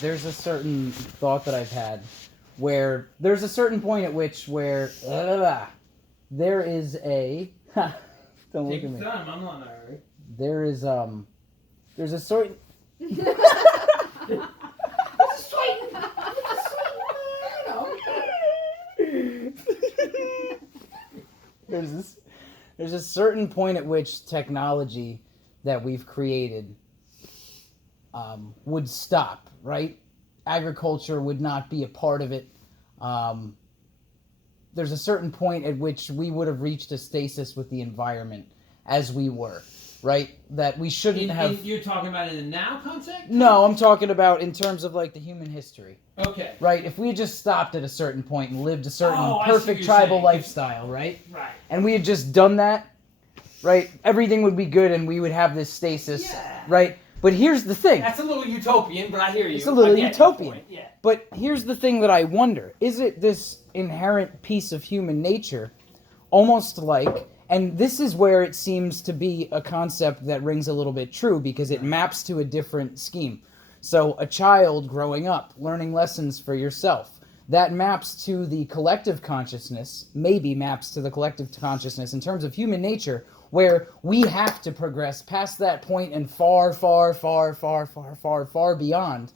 there's a certain thought that I've had where there's a certain point at which where there is a don't look at me. Time. I'm not in a hurry. There's a certain there's a certain point at which technology that we've created would stop, right? Agriculture would not be a part of it. There's a certain point at which we would have reached a stasis with the environment as we were, right? That we shouldn't have... You're talking about in the now context? No, I'm talking about in terms of like the human history. Okay. Right? If we had just stopped at a certain point and lived a certain perfect tribal lifestyle, right? Right. And we had just done that, right? Everything would be good and we would have this stasis, right? But here's the thing. That's a little utopian, but I hear you. It's a little utopian. Yeah. But here's the thing that I wonder. Is it this inherent piece of human nature, almost like, and this is where it seems to be a concept that rings a little bit true because it maps to a different scheme. So a child growing up, learning lessons for yourself, that maps to the collective consciousness, maybe maps to the collective consciousness in terms of human nature, where we have to progress past that point and far, far, far, far, far, far, far beyond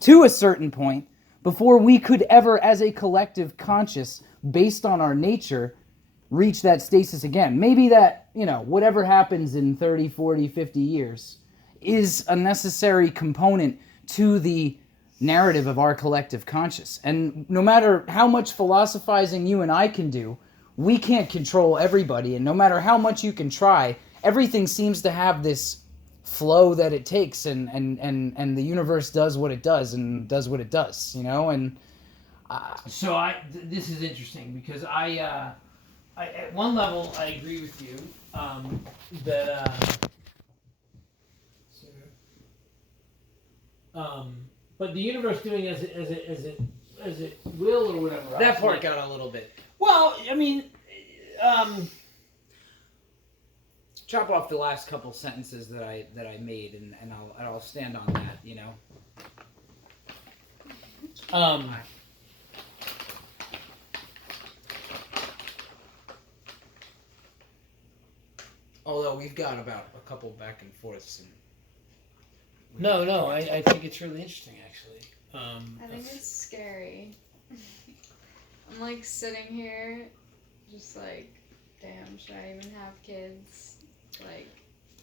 to a certain point before we could ever, as a collective conscious, based on our nature, reach that stasis again. Maybe that, whatever happens in 30, 40, 50 years is a necessary component to the narrative of our collective conscious. And no matter how much philosophizing you and I can do, we can't control everybody, and no matter how much you can try, everything seems to have this flow that it takes, and the universe does what it does, and does what it does, and... So this is interesting, because I at one level, I agree with you, but the universe doing as it will, or whatever. That part got a little bit... Well, I mean, chop off the last couple sentences that I made, and I'll stand on that, Although we've got about a couple back and forths. No, I think it's really interesting, actually. I think it's scary. I'm like sitting here, just like, damn, should I even have kids? Like,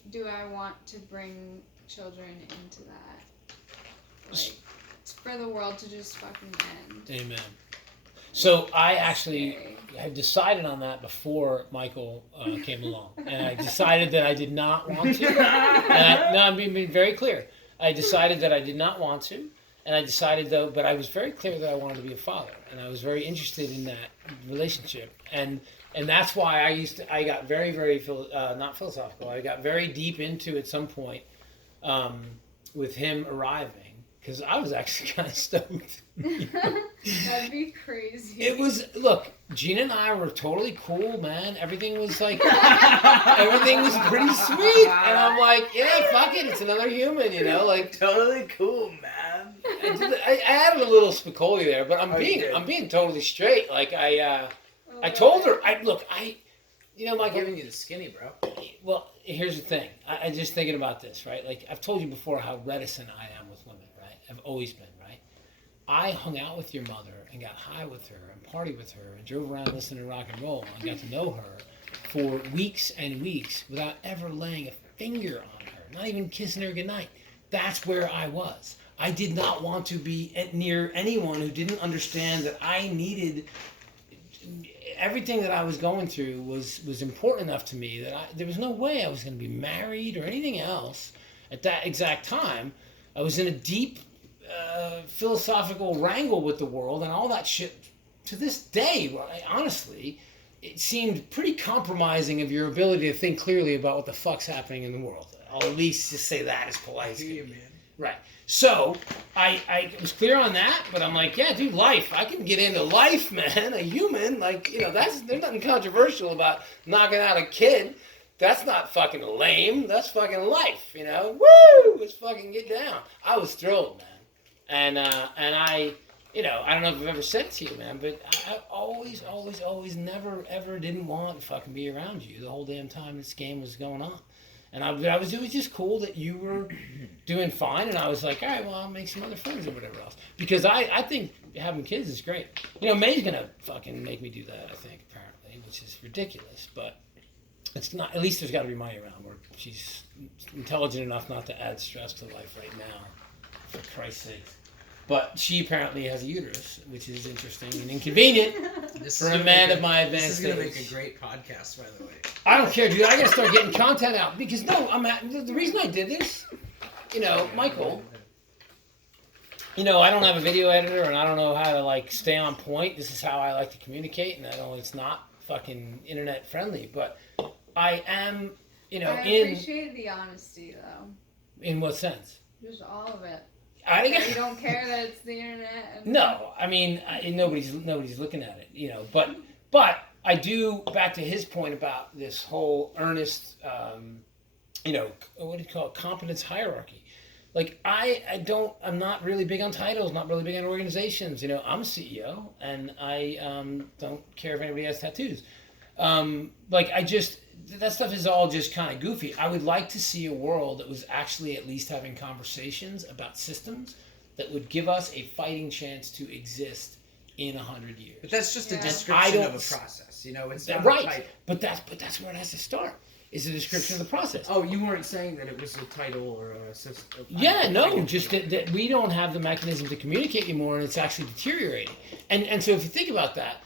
do I want to bring children into that? Like, it's for the world to just fucking end. Amen. So I actually had decided on that before Michael came along, and I decided that I did not want to. I'm being very clear. I decided that I did not want to. And I decided, though, but I was very clear that I wanted to be a father, and I was very interested in that relationship, and that's why I got very, very not philosophical. I got very deep into at some point with him arriving, because I was actually kind of stoked. That'd be crazy. It was, look, Gina and I were totally cool, man. Everything was like, everything was pretty sweet, and I'm like, yeah, fuck it, it's another human, like totally cool, man. I added a little Spicoli there, but I'm being totally straight. Like I told her, Mike, giving you the skinny, bro. Well, here's the thing. I just thinking about this, right? Like I've told you before how reticent I am with women, right? I've always been, right? I hung out with your mother and got high with her and partied with her and drove around listening to rock and roll and got to know her for weeks and weeks without ever laying a finger on her, not even kissing her goodnight. That's where I was. I did not want to be near anyone who didn't understand that I needed everything that I was going through was important enough to me that there was no way I was going to be married or anything else at that exact time. I was in a deep philosophical wrangle with the world and all that shit. To this day, honestly, it seemed pretty compromising of your ability to think clearly about what the fuck's happening in the world. I'll at least just say that as polite as can be. Right. So, I was clear on that, but I'm like, yeah, dude, life. I can get into life, man. A human, there's nothing controversial about knocking out a kid. That's not fucking lame. That's fucking life, Woo! Let's fucking get down. I was thrilled, man. And I, I don't know if I've ever said it to you, man, but I always, never, ever didn't want to fucking be around you the whole damn time this game was going on. And it was just cool that you were doing fine, and I was like, all right, well, I'll make some other friends or whatever else. Because I think having kids is great. May's gonna fucking make me do that, I think, apparently, which is ridiculous, but it's not, at least there's gotta be money around where she's intelligent enough not to add stress to life right now, for Christ's sake. But she apparently has a uterus, which is interesting and inconvenient for a man of my advanced age. This is going to make a great podcast, by the way. I don't care, dude. I got to start getting content out. Because, the reason I did this, Michael, I don't have a video editor and I don't know how to, stay on point. This is how I like to communicate, and I know it's not fucking internet friendly. But I am, I appreciate the honesty, though. In what sense? Just all of it. You don't care that it's the internet. No, I mean nobody's looking at it, But I do, back to his point about this whole earnest, what do you call it, competence hierarchy. I'm not really big on titles, not really big on organizations. I'm a CEO, and I don't care if anybody has tattoos. That stuff is all just kind of goofy. I would like to see a world that was actually at least having conversations about systems that would give us a fighting chance to exist in 100 years. But that's just a description of a process, It's not right. a type. But that's where it has to start. Is a description of the process. Oh, you weren't saying that it was a title or a system. Yeah, no, just that we don't have the mechanism to communicate anymore, and it's actually deteriorating. And so if you think about that,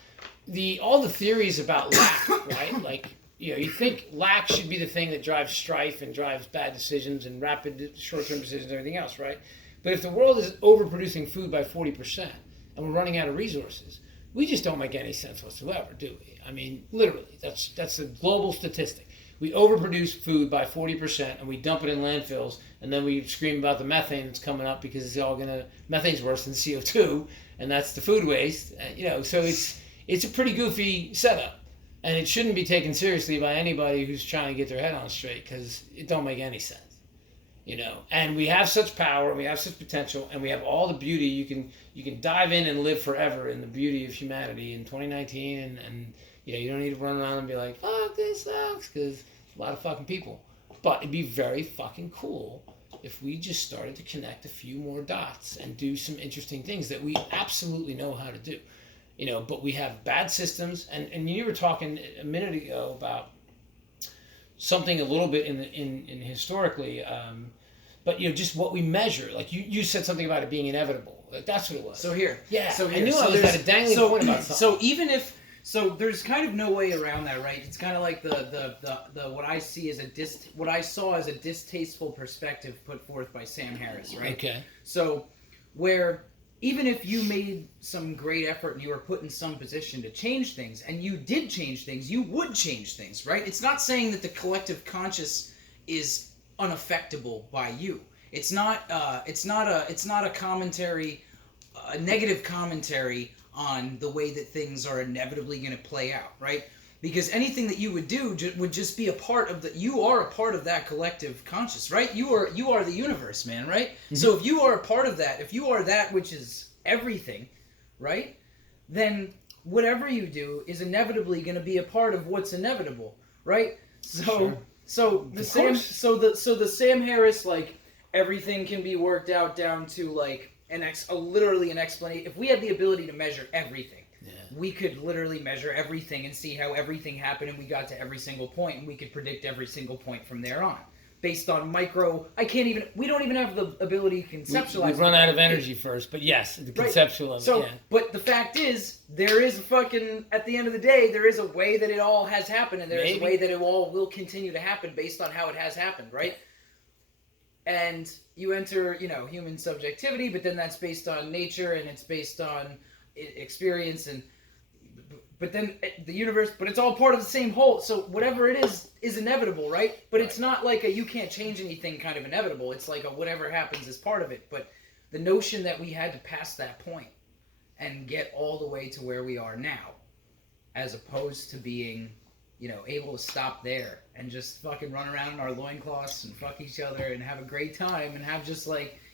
all the theories about lack, right? You think lack should be the thing that drives strife and drives bad decisions and rapid short-term decisions and everything else, right? But if the world is overproducing food by 40% and we're running out of resources, we just don't make any sense whatsoever, do we? I mean, literally, that's a global statistic. We overproduce food by 40% and we dump it in landfills, and then we scream about the methane that's coming up because methane's worse than CO2, and that's the food waste. So it's a pretty goofy setup. And it shouldn't be taken seriously by anybody who's trying to get their head on straight, because it don't make any sense, And we have such power, and we have such potential, and we have all the beauty. You can dive in and live forever in the beauty of humanity in 2019, and you don't need to run around and be like, fuck, this sucks, because a lot of fucking people. But it'd be very fucking cool if we just started to connect a few more dots and do some interesting things that we absolutely know how to do. But we have bad systems, and you were talking a minute ago about something a little bit in historically, but just what we measure. You said something about it being inevitable. That's what it was. So here, I knew I was at a dangling point about something. So there's kind of no way around that, right? It's kind of like the what I see as what I saw as a distasteful perspective put forth by Sam Harris, right? Okay. So where even if you made some great effort and you were put in some position to change things, and you did change things, you would change things, right? It's not saying that the collective conscious is unaffectable by you. It's not a commentary, a negative commentary on the way that things are inevitably going to play out, right? Because anything that you would do would just be a part of you are a part of that collective conscious, right? You are the universe, man, right? Mm-hmm. So if you are a part of that, if you are that which is everything, right? Then whatever you do is inevitably going to be a part of what's inevitable, right? So the Sam Harris, everything can be worked out down to literally an explanation. If we had the ability to measure everything, we could literally measure everything and see how everything happened, and we got to every single point, and we could predict every single point from there on. Based on we don't even have the ability to conceptualize. We run out of energy first, but yes, the conceptual of it, But the fact is, there is at the end of the day, there is a way that it all has happened, and there is a way that it all will continue to happen based on how it has happened, right? And you enter, human subjectivity, but then that's based on nature, and it's based on experience, but then the universe, but it's all part of the same whole. So whatever it is inevitable, right? But it's not like a you can't change anything kind of inevitable. It's like a whatever happens is part of it. But the notion that we had to pass that point and get all the way to where we are now, as opposed to being, able to stop there and just fucking run around in our loincloths and fuck each other and have a great time and have just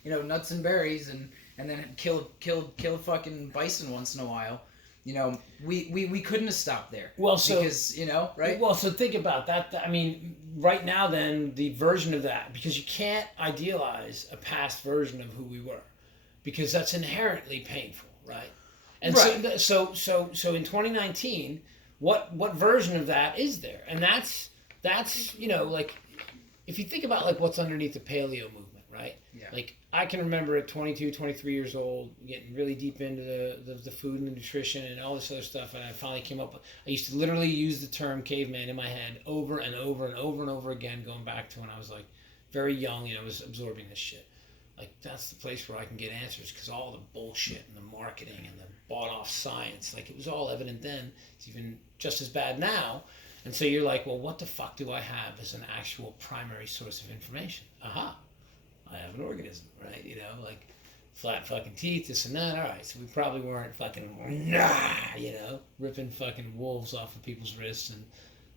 nuts and berries and and then killed fucking bison once in a while, you know, we couldn't have stopped there. Well, so because, you know, right? Well, so think about that. I mean, right now, then the version of that, because you can't idealize a past version of who we were, because that's inherently painful, right? And Right. so in 2019, what version of that is there? And that's you know, like, if you think about like what's underneath the paleo movement, right? Yeah. Like, I can remember at 22, 23 years old getting really deep into the food and the nutrition and all this other stuff, and I finally came up with, I used to literally use the term caveman in my head over and over and over and over again, going back to when I was like very young and I was absorbing this shit. Like, that's the place where I can get answers, because all the bullshit and the marketing and the bought off science, like, it was all evident then. It's even just as bad now. And so you're like, well, what the fuck do I have as an actual primary source of information? Aha, I have an organism, right? You know, like flat fucking teeth, this and that. All right, so we probably weren't fucking, you know, ripping fucking wolves off of people's wrists and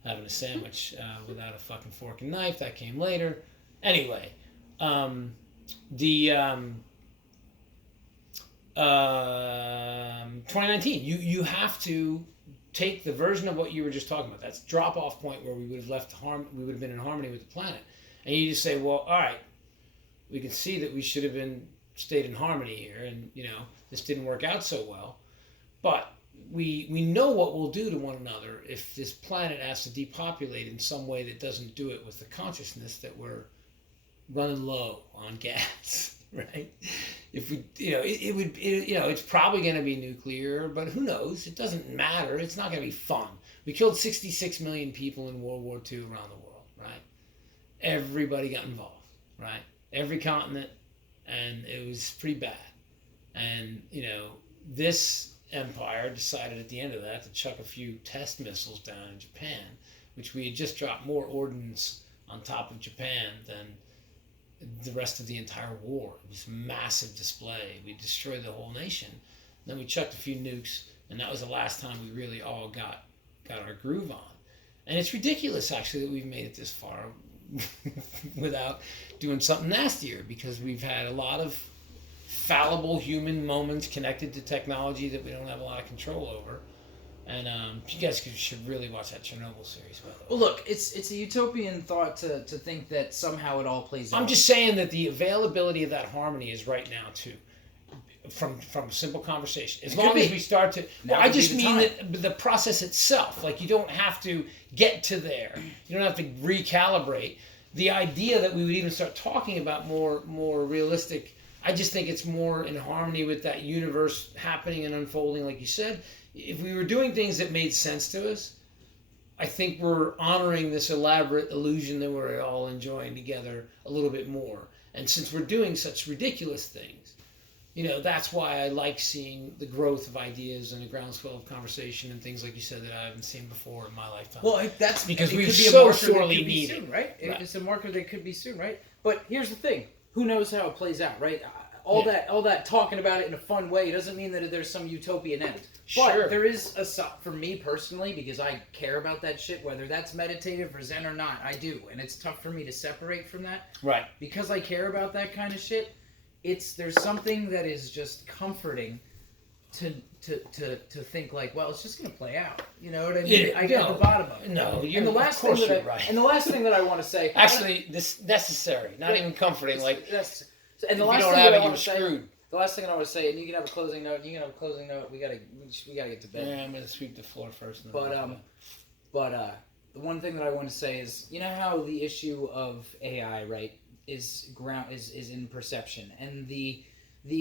having a sandwich without a fucking fork and knife. That came later. Anyway, 2019, you have to take the version of what you were just talking about. That's drop off point where we would have we would have been in harmony with the planet, and you just say, well, all right, we can see that we should have stayed in harmony here, and you know, this didn't work out so well, but we know what we'll do to one another if this planet has to depopulate in some way that doesn't do it with the consciousness that we're running low on gas. Right? If we, you know, you know, it's probably going to be nuclear, but who knows? It doesn't matter. It's not going to be fun. We killed 66 million people in World War II around the world, right? Everybody got involved, right? Every continent, and it was pretty bad. And, you know, this empire decided at the end of that to chuck a few test missiles down in Japan, which we had just dropped more ordnance on top of Japan than the rest of the entire war. It was a massive display. We destroyed the whole nation. Then we chucked a few nukes, and that was the last time we really all got our groove on. And it's ridiculous, actually, that we've made it this far without doing something nastier, because we've had a lot of fallible human moments connected to technology that we don't have a lot of control over. And you guys should really watch that Chernobyl series, by the way. Well, look, it's a utopian thought to think that somehow it all plays out. I'm just saying that the availability of that harmony is right now, too. From a simple conversation. As long as we start to... Well, I just mean that the process itself. Like, you don't have to get to there. You don't have to recalibrate. The idea that we would even start talking about more realistic... I just think it's more in harmony with that universe happening and unfolding, like you said. If we were doing things that made sense to us, I think we're honoring this elaborate illusion that we're all enjoying together a little bit more. And since we're doing such ridiculous things, you know, that's why I like seeing the growth of ideas and the groundswell of conversation and things like you said that I haven't seen before in my lifetime. Well, that's because we could be so a marker sorely that could be need soon, it. right? Right. It's a marker that could be soon, right? But here's the thing: who knows how it plays out, right? All that talking about it in a fun way doesn't mean that there's some utopian end. But Sure. there is for me personally, because I care about that shit, whether that's meditative or Zen or not, I do, and it's tough for me to separate from that. Right. Because I care about that kind of shit. There's something that is just comforting to think like, well, it's just gonna play out. You know what I mean? I get the bottom of it. No, And the last thing that I want to say, actually, this necessary, not even comforting. Like, and the if last you don't thing have that it, I you're want to say, screwed. the last thing I want to say, and you can have a closing note. We gotta get to bed. Yeah, I'm gonna sweep the floor first. And But the one thing that I want to say is, you know how the issue of AI, right, is in perception, and the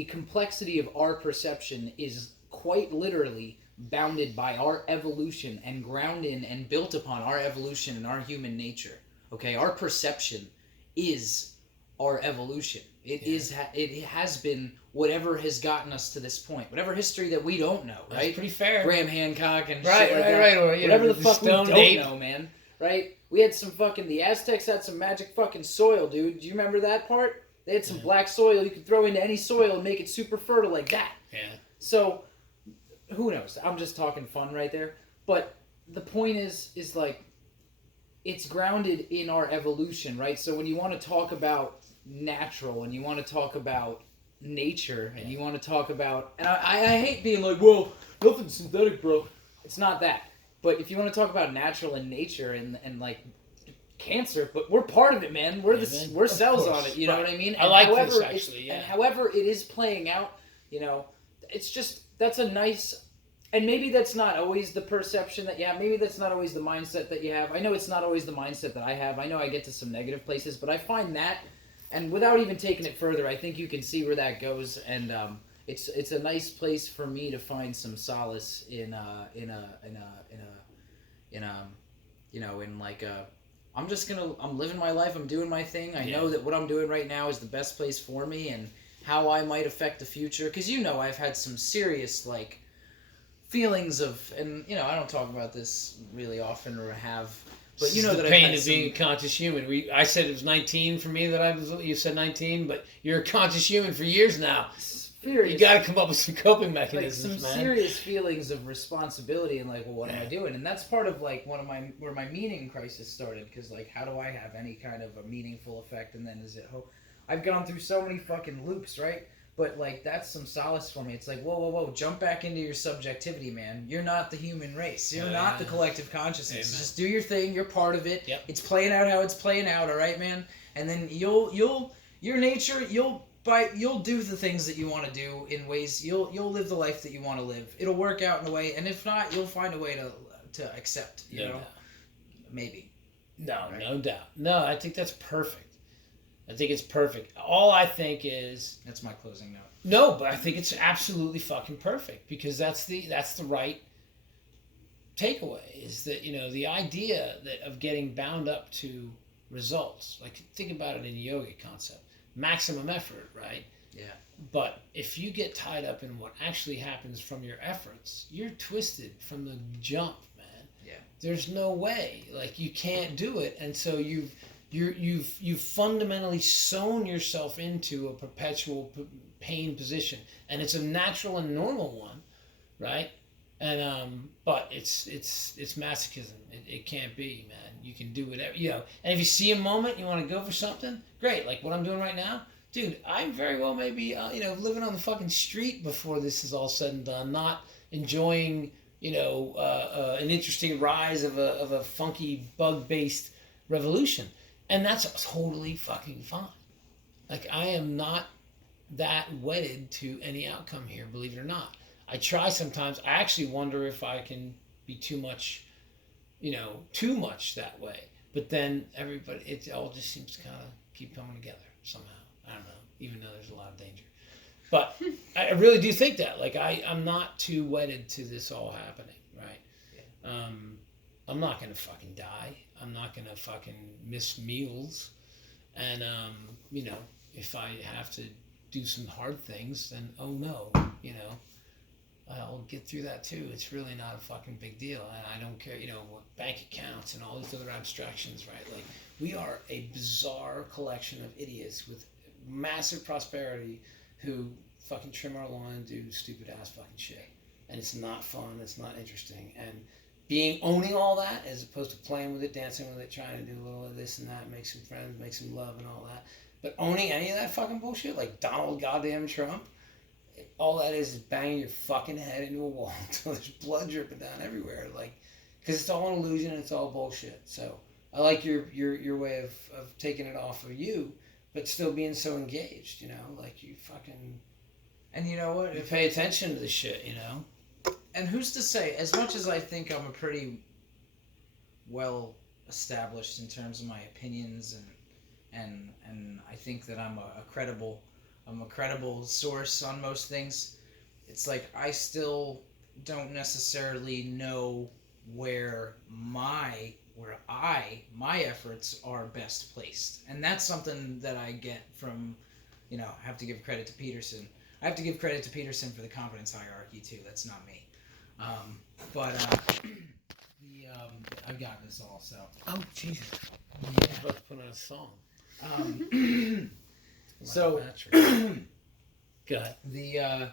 complexity of our perception is quite literally bounded by our evolution and grounded in and built upon our evolution and our human nature. Okay, our perception is our evolution. It has been whatever has gotten us to this point, whatever history that we don't know, right? That's pretty fair. Graham Hancock and Right, shit like that. right. Or, Whatever the fuck we stone don't ape. know, man. Right? We had some fucking... The Aztecs had some magic fucking soil, dude. Do you remember that part? They had some black soil you could throw into any soil and make it super fertile like that. Yeah. So, who knows? I'm just talking fun right there. But the point is like, it's grounded in our evolution, right? So when you want to talk about natural and you want to talk about nature and you want to talk about, and I hate being like, well, nothing's synthetic, bro. It's not that. But if you want to talk about natural and nature and like cancer, but we're part of it, man. We're cells on it. You know what I mean? I like this actually. Yeah. And however it is playing out, you know, it's just that's a nice. And maybe that's not always the perception that you have. Maybe that's not always the mindset that you have. I know it's not always the mindset that I have. I know I get to some negative places, but I find that, and without even taking it further, I think you can see where that goes. And it's a nice place for me to find some solace in I'm living my life. I'm doing my thing. I know that what I'm doing right now is the best place for me, and how I might affect the future. Because I've had some serious like feelings of, and I don't talk about this really often or have, but that I've pain had of being a conscious human. I said it was 19 for me you said 19, but you're a conscious human for years now. You got to come up with some coping mechanisms, some man. Serious feelings of responsibility and like, well, what am I doing? And that's part of like where my meaning crisis started, because like, how do I have any kind of a meaningful effect? And then is it hope? I've gone through so many fucking loops, right? But like, that's some solace for me. It's like, whoa, jump back into your subjectivity, man. You're not the human race. You're not the collective consciousness. Amen. Just do your thing. You're part of it. Yep. It's playing out how it's playing out. All right, man. And then your nature, you'll do the things that you want to do in ways. You'll live the life that you want to live. It'll work out in a way, and if not, you'll find a way to accept. You know, maybe. No, right? No doubt. No, I think that's perfect. I think it's perfect. All I think is... That's my closing note. No, but I think it's absolutely fucking perfect, because that's the right takeaway, is that, the idea of getting bound up to results. Like, think about it in a yogic concept. Maximum effort, right? Yeah. But if you get tied up in what actually happens from your efforts, you're twisted from the jump, man. Yeah. There's no way. Like, you can't do it, and so you've fundamentally sewn yourself into a perpetual pain position, and it's a natural and normal one, right? And but it's masochism. It can't be, man. You can do whatever, And if you see a moment you want to go for something, great. Like what I'm doing right now, dude. I'm very well maybe living on the fucking street before this is all said and done, not enjoying an interesting rise of a funky bug-based revolution. And that's totally fucking fine. Like, I am not that wedded to any outcome here, believe it or not. I try sometimes. I actually wonder if I can be too much that way. But then it all just seems to kind of keep coming together somehow. I don't know, even though there's a lot of danger. But I really do think that. Like, I'm not too wedded to this all happening, right? Yeah. I'm not going to fucking die. I'm not going to fucking miss meals. And, if I have to do some hard things, then, oh no, I'll get through that too. It's really not a fucking big deal. And I don't care, what bank accounts and all these other abstractions, right? Like, we are a bizarre collection of idiots with massive prosperity who fucking trim our lawn and do stupid ass fucking shit. And it's not fun. It's not interesting. And owning all that as opposed to playing with it, dancing with it, trying to do a little of this and that, make some friends, make some love and all that. But owning any of that fucking bullshit, like Donald goddamn Trump, all that is banging your fucking head into a wall until there's blood dripping down everywhere. Like, because it's all an illusion and it's all bullshit. So I like your way of taking it off of you, but still being so engaged, like you fucking... And you know what? You pay attention to the shit, And who's to say, as much as I think I'm a pretty well established in terms of my opinions and I think that I'm a credible source on most things, it's like I still don't necessarily know where my efforts are best placed. And that's something that I get from, I have to give credit to Peterson. I have to give credit to Peterson for the competence hierarchy too. That's not me. I've got this all, so. Oh, Jesus. Yeah. I was about to put on a song. So, go ahead. The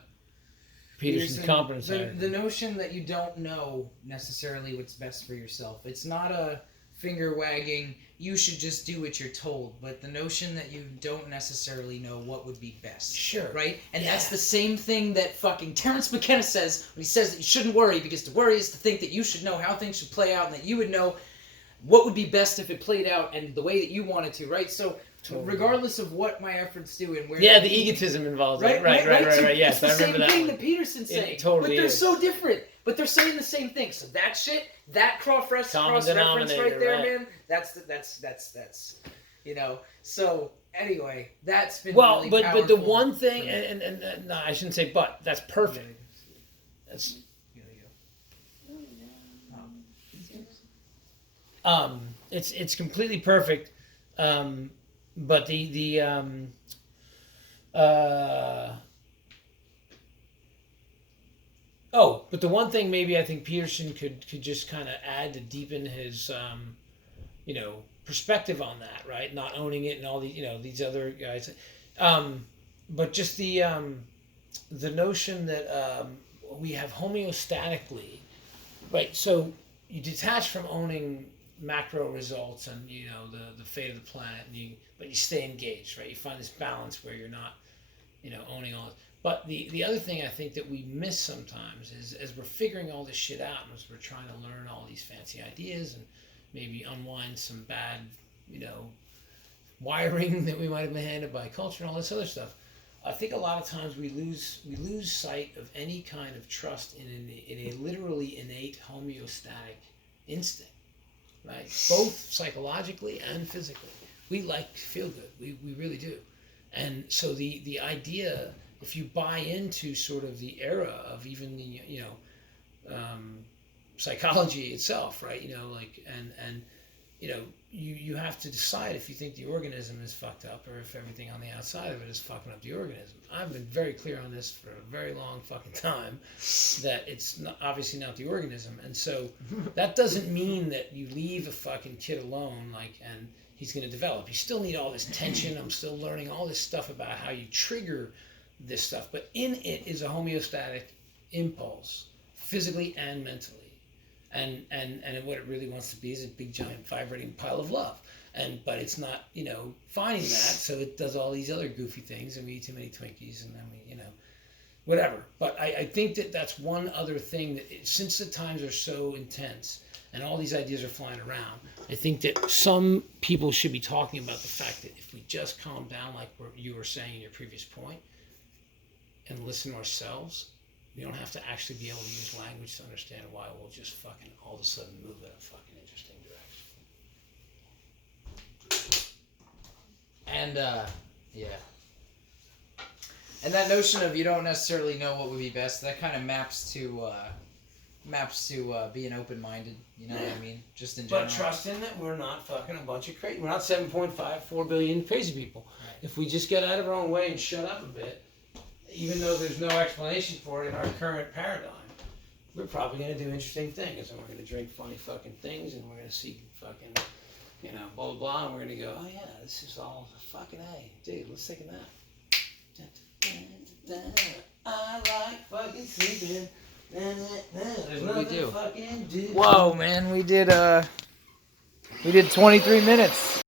Peterson's competence hierarchy. The notion that you don't know necessarily what's best for yourself. It's not a finger wagging, you should just do what you're told, but the notion that you don't necessarily know what would be best. Sure. Right? And Yeah. that's the same thing that fucking Terrence McKenna says when he says that you shouldn't worry, because to worry is to think that you should know how things should play out and that you would know what would be best if it played out and the way that you wanted to, right? So Totally. regardless of what my efforts do and where... Yeah, the egotism involved. Right. So Yes, it's the I remember same that thing one. that Peterson's saying. It totally but they're is. so different. But they're saying the same thing. So that shit, that cross-reference Common right denominator, there, right. man, that's you know. So anyway, that's been Well, really but the powerful one thing, for me. and no, I shouldn't say but. That's perfect. That's it's completely perfect. But but the one thing maybe I think Peterson could just kind of add to deepen his perspective on that, right? Not owning it and all these these other guys, but just the notion that we have homeostatically, right? So you detach from owning macro results and the fate of the planet, but you stay engaged, right? You find this balance where you're not owning all this. But the other thing I think that we miss sometimes is as we're figuring all this shit out and as we're trying to learn all these fancy ideas and maybe unwind some bad wiring that we might have been handed by culture and all this other stuff, I think a lot of times we lose sight of any kind of trust in a literally innate homeostatic instinct, right? Both psychologically and physically. We like to feel good. We really do. And so the idea, if you buy into sort of the era of even the psychology itself, right? You have to decide if you think the organism is fucked up or if everything on the outside of it is fucking up the organism. I've been very clear on this for a very long fucking time, that it's not, obviously not the organism. And so that doesn't mean that you leave a fucking kid alone, and he's going to develop. You still need all this tension. I'm still learning all this stuff about how you trigger this stuff. But in it is a homeostatic impulse, physically and mentally. And what it really wants to be is a big giant vibrating pile of love, but it's not finding that, so it does all these other goofy things, and we eat too many Twinkies, and then we whatever. But I think that's one other thing that since the times are so intense and all these ideas are flying around, I think that some people should be talking about the fact that if we just calm down, like what you were saying in your previous point, and listen to ourselves. We don't have to actually be able to use language to understand why. We'll just fucking all of a sudden move in a fucking interesting direction. And and that notion of you don't necessarily know what would be best, that kind of maps to being open-minded. You know what I mean? Just in general. But trusting that we're not fucking a bunch of crazy. We're not 7.54 billion crazy people. Right. If we just get out of our own way and shut up a bit, even though there's no explanation for it in our current paradigm, we're probably going to do interesting things, and we're going to drink funny fucking things, and we're going to see fucking, blah, blah, blah, and we're going to go, oh yeah, this is all fucking A. Dude, let's take a nap. I like fucking sleeping. There's What do we nothing do? fucking do. Whoa, man, we did 23 minutes.